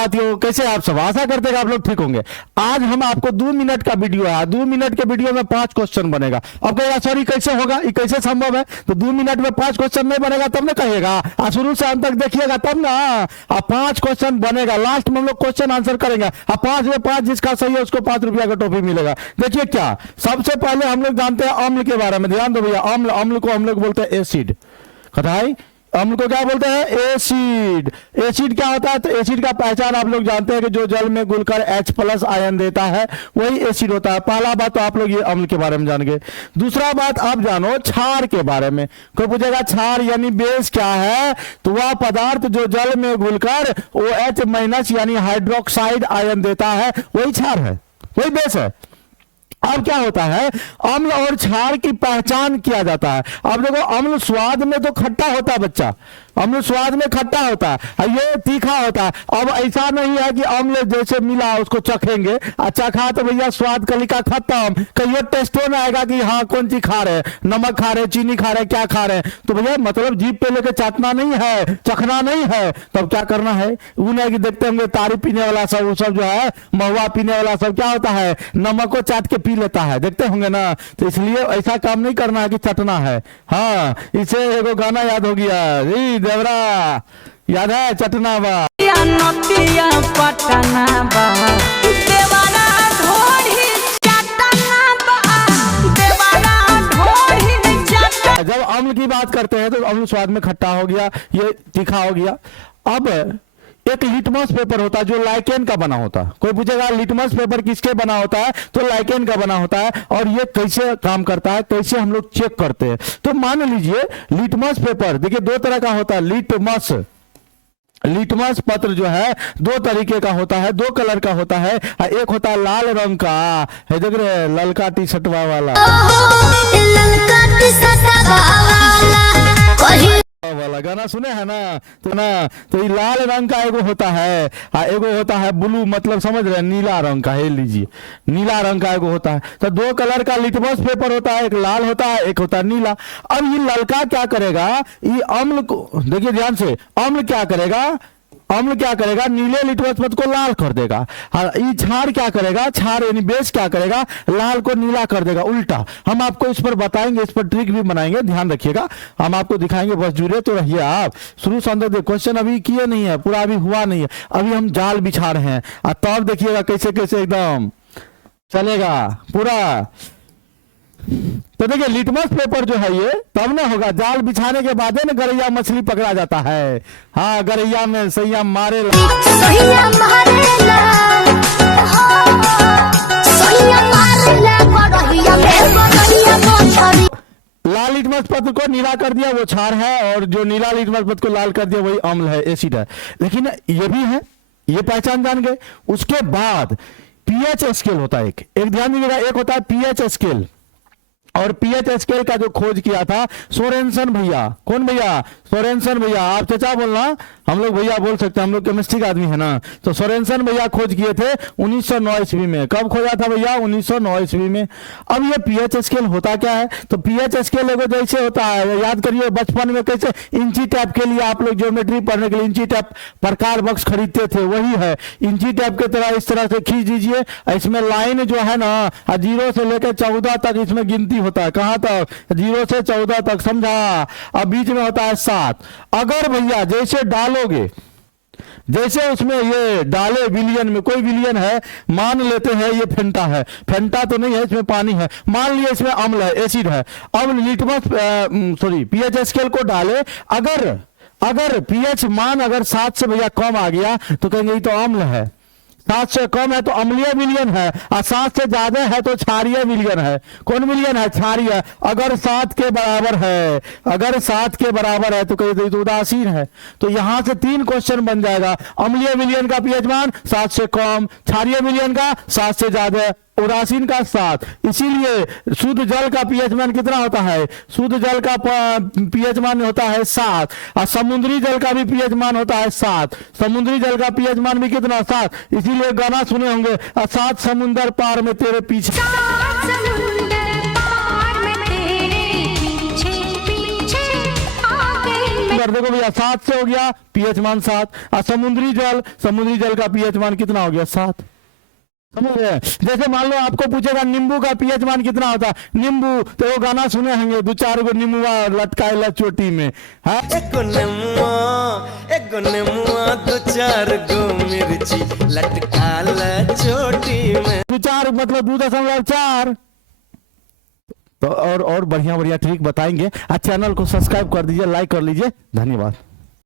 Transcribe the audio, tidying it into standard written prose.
साथियों, कैसे आप सब? आशा करते हैं आप लोग ठीक होंगे। आज हम आपको 2 मिनट का वीडियो है, 2 मिनट के वीडियो में 5 क्वेश्चन बनेगा। अब कहेगा सॉरी कैसे होगा, ये कैसे संभव है? तो 2 मिनट में 5 क्वेश्चन नहीं बनेगा तब ना कहेगा, शुरू से अंत तक देखिएगा तब ना। 5 क्वेश्चन बनेगा, लास्ट में हम लोग क्वेश्चन आंसर करेंगे। 5 में 5 जिसका सही है उसको 5 रुपया का टॉफी मिलेगा। देखिए क्या, सबसे पहले हम लोग जानते हैं अम्ल के बारे में। ध्यान दो भैया, अम्ल को हम लोग बोलते हैं एसिड। कथाई अम्ल को क्या बोलते हैं? एसिड। एसिड क्या होता है? तो एसिड का पहचान आप लोग जानते हैं कि जो जल में घुलकर H+ आयन देता है वही एसिड होता है। पहला बात तो आप लोग ये अम्ल के बारे में जान गए। दूसरा बात आप जानो क्षार के बारे में। कोई पूछेगा क्षार यानी बेस क्या है? तो वह पदार्थ जो जल में घुलकर OH- यानी हाइड्रोक्साइड आयन देता है वही क्षार है, वही बेस है। अब क्या होता है, अम्ल और क्षार की पहचान किया जाता है। अब देखो, अम्ल स्वाद में तो खट्टा होता है बच्चा, अम्ल स्वाद में खट्टा होता है, ये तीखा होता है। अब ऐसा नहीं है कि अम्ल जैसे मिला उसको चखेंगे, चखा तो भैया स्वाद कलिका खत्म, कहिए टेस्टो में आएगा कि हाँ कौन चीज खा रहे, नमक खा रहे, चीनी खा रहे, क्या खा रहे। तो भैया मतलब जीभ पे लेके चाटना नहीं है, चखना नहीं है। तब क्या करना है, वो नहीं कि देखते होंगे तारी पीने वाला सब, वो सब जो है महुआ पीने वाला सब क्या होता है, नमक को चाट के पी लेता है, देखते होंगे ना। तो इसलिए ऐसा काम नहीं करना है कि चटना है। हाँ, इसे एगो गाना याद हो गया, देवरा याद है, चटना बा नतिया पटना बा देवारा ढोरी चटना बा देवारा ढोरी चटना। जब अम्ल की बात करते हैं तो अम्ल स्वाद में खट्टा हो गया, ये तीखा हो गया। अब एक लिटमस पेपर होता है जो लाइकेन का बना होता है। कोई पूछेगा लिटमस पेपर किसके बना होता है? तो लाइकेन का बना होता है। और ये कैसे काम करता है, कैसे हम लोग चेक करते हैं? तो मान लीजिए लिटमस पेपर, देखिए 2 तरह का होता है। लिटमस पत्र जो है 2 तरीके का होता है, 2 कलर का होता है। एक होता है लाल रंग का, है देख रहे, ललका टी शर्ट वाला, ललका टी शर्ट वाला गाना सुने हैं ना। तो ये लाल रंग का एगो होता है, एगो होता है ब्लू, मतलब समझ रहे हैं, नीला रंग का है, लीजिए नीला रंग का एगो होता है। तो 2 कलर का लिटमस पेपर होता है, एक लाल होता है, एक होता है नीला। अब ये ललका क्या करेगा, ये अम्ल को देखिए ध्यान से, अम्ल क्या करेगा, नीले लिटमस पेपर को लाल कर देगा। ये क्षार क्या करेगा, क्षार यानी बेस क्या करेगा, लाल को नीला कर देगा, उल्टा। हम आपको इस पर बताएंगे, इस पर ट्रिक भी बनाएंगे, ध्यान रखिएगा, हम आपको दिखाएंगे, बस जुड़े तो रहिए आप शुरू से अंदर। क्वेश्चन अभी किए नहीं है, पूरा अभी हुआ नहीं है, अभी हम जाल बिछा रहे हैं। तब देखिएगा कैसे कैसे एकदम चलेगा पूरा। तो देखिए लिटमस पेपर जो है ये तब ना होगा, जाल बिछाने के बाद ना गरैया मछली पकड़ा जाता है। हाँ, गरैया में सैया मारे लाल लिटमस पत्र को नीला कर दिया वो क्षार है, और जो नीला लिटमस पत्र को लाल कर दिया वही अम्ल है, एसिड है। लेकिन ये भी है, ये पहचान जान गए। उसके बाद पीएच स्केल होता है, एक ध्यान दीजिएगा, एक होता है पीएच स्केल। और पीएच स्केल का जो खोज किया था सोरेनसन भैया। कौन भैया? सोरेनसन भैया। आप चाचा बोलना, हम लोग भैया बोल सकते हैं, हम लोग केमिस्ट्री का आदमी है ना। तो सोरेनसन भैया खोज किए थे 1909 ईस्वी में। कब खोजा था भैया? 1909 ईस्वी में। अब ये पीएच स्केल होता क्या है? तो पीएच स्केल एगो जैसे होता है, याद करिए बचपन में कैसे इंची टैप के लिए आप लोग ज्योमेट्री पढ़ने के लिए इंची टैप प्रकार बॉक्स खरीदते थे, वही है। इंची टैप के तरह इस तरह से खींच दीजिए, इसमें लाइन जो है ना 0 से लेकर 14 तक इसमें गिनती होता है। कहां तक? 0 से 14 तक, समझा? अब बीच में होता है 7। अगर भैया जैसे डालोगे, जैसे उसमें ये डाले विलियन में, कोई विलियन है, मान लेते हैं ये फेंटा है, फेंटा तो नहीं है, इसमें पानी है, मान लिया इसमें अम्ल है, एसिड है। अब लिटमस पीएच स्केल को डाले, अगर पीएच मान अगर 7 से भैया कम आ गया तो कहेंगे ये तो अम्ल है। 7 से कम है तो अम्लीय विलयन है, और 7 से ज्यादा है तो क्षारीय विलयन है। कौन विलयन है? क्षारीय। अगर 7 के बराबर है, तो कहीं तो उदासीन है। तो यहां से 3 क्वेश्चन बन जाएगा। अम्लीय विलयन का पीएच मान 7 से कम, क्षारीय विलयन का 7 से ज्यादा, उदासीन का 7। इसीलिए शुद्ध जल का पीएच मान कितना होता है? शुद्ध जल का पीएच मान होता है 7, और समुद्री जल का भी पीएच मान होता है 7। समुद्री जल का पीएच मान भी कितना? 7। इसीलिए गाना सुने होंगे, 7 समुंदर पार में तेरे पीछे। कर देखो भैया 7 से हो गया पीएच मान 7। और समुद्री जल का पीएच मान कितना हो गया 7। समझ रहे हैं? जैसे मान लो आपको पूछेगा नींबू का पीएच मान कितना होता है, नींबू तो वो गाना सुने होंगे 2-4 गो नींबुआ लटकाएला चोटी में है। एक नेमुआ 2-4 गो मिर्ची लटकाला चोटी में। 2-4 मतलब 2.4। तो और बढ़िया बढ़िया ट्रिक बताएंगे। चैनल को सब्सक्राइब कर दीजिए, लाइक कर लीजिए। धन्यवाद।